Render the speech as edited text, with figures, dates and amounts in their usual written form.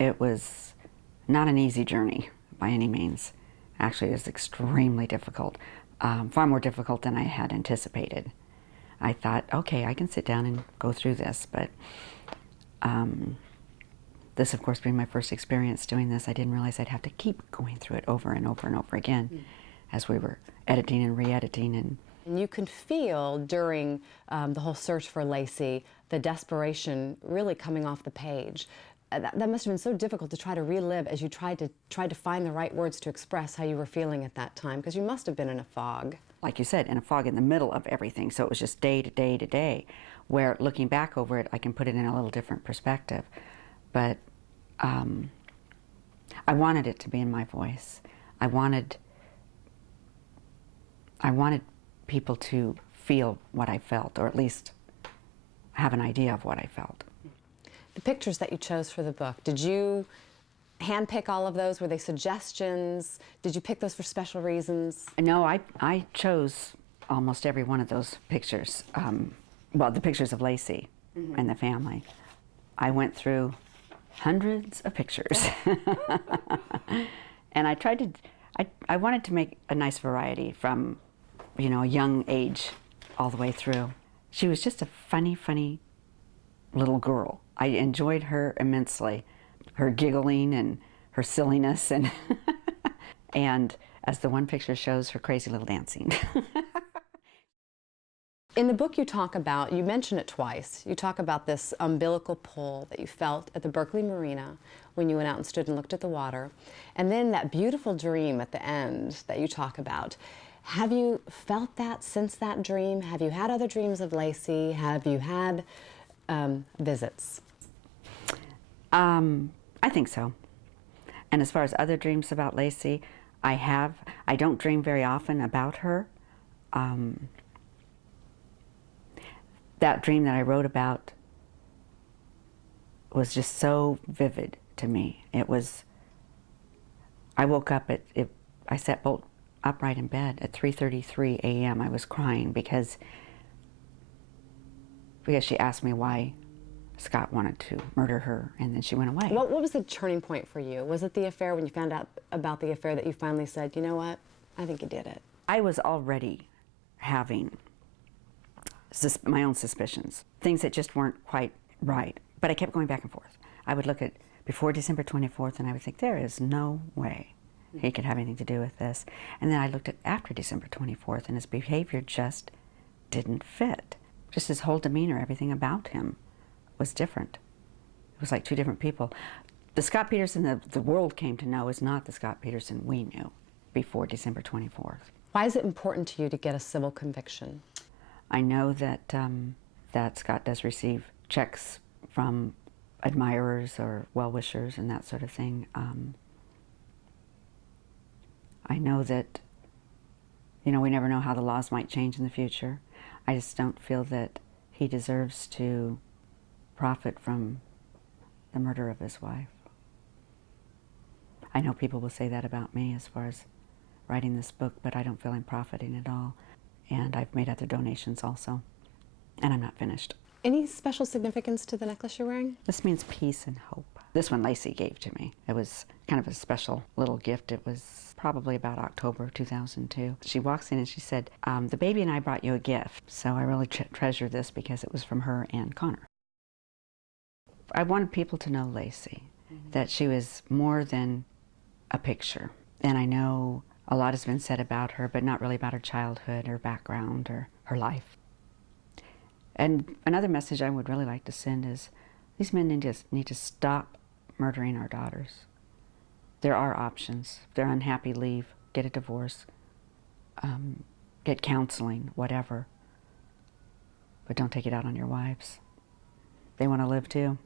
It was not an easy journey by any means. Actually, it was extremely difficult, far more difficult than I had anticipated. I thought, okay, I can sit down and go through this, but this, of course, being my first experience doing this, I didn't realize I'd have to keep going through it over and over and over again as we were editing and re-editing. And you can feel during the whole search for Lacey, the desperation really coming off the page. That must have been so difficult to try to relive as you tried to find the right words to express how you were feeling at that time, because you must have been in a fog. Like you said, in a fog in the middle of everything, so it was just day to day to day, where looking back over it, I can put it in a little different perspective. But I wanted it to be in my voice. I wanted people to feel what I felt, or at least have an idea of what I felt. The pictures that you chose for the book, did you handpick all of those? Were they suggestions? Did you pick those for special reasons? No, I chose almost every one of those pictures. Well, the pictures of Lacey and the family. I went through hundreds of pictures. And I tried to, I wanted to make a nice variety from, you know, a young age all the way through. She was just a funny, funny little girl. I enjoyed her immensely, her giggling and her silliness, and and as the one picture shows, her crazy little dancing. In the book you talk about, you mention it twice, you talk about this umbilical pull that you felt at the Berkeley Marina when you went out and stood and looked at the water, and then that beautiful dream at the end that you talk about. Have you felt that since that dream? Have you had other dreams of Lacey? Have you had visits? I think so. And as far as other dreams about Lacey, I don't dream very often about her. That dream that I wrote about was just so vivid to me. It was, I woke up I sat bolt upright in bed at 3:33 a.m. I was crying because she asked me why Scott wanted to murder her, and then she went away. What was the turning point for you? Was it the affair, when you found out about the affair, that you finally said, you know what, I think you did it? I was already having my own suspicions, things that just weren't quite right, but I kept going back and forth. I would look at before December 24th and I would think, there is no way he could have anything to do with this. And then I looked at after December 24th and his behavior just didn't fit. Just his whole demeanor, everything about him was different. It was like two different people. The Scott Peterson the world came to know is not the Scott Peterson we knew before December 24th. Why is it important to you to get a civil conviction? I know that, that Scott does receive checks from admirers or well-wishers and that sort of thing. I know that, you know, we never know how the laws might change in the future. I just don't feel that he deserves to profit from the murder of his wife. I know people will say that about me as far as writing this book, but I don't feel I'm profiting at all. And I've made other donations also, and I'm not finished. Any special significance to the necklace you're wearing? This means peace and hope. This one Lacey gave to me. It was kind of a special little gift. It was probably about October of 2002. She walks in and she said, the baby and I brought you a gift. So I really treasure this because it was from her and Connor. I wanted people to know Lacey, that she was more than a picture. And I know a lot has been said about her, but not really about her childhood, her background, or her life. And another message I would really like to send is, these men need to stop murdering our daughters. There are options. If they're unhappy, leave, get a divorce, get counseling, whatever. But don't take it out on your wives. They want to live too.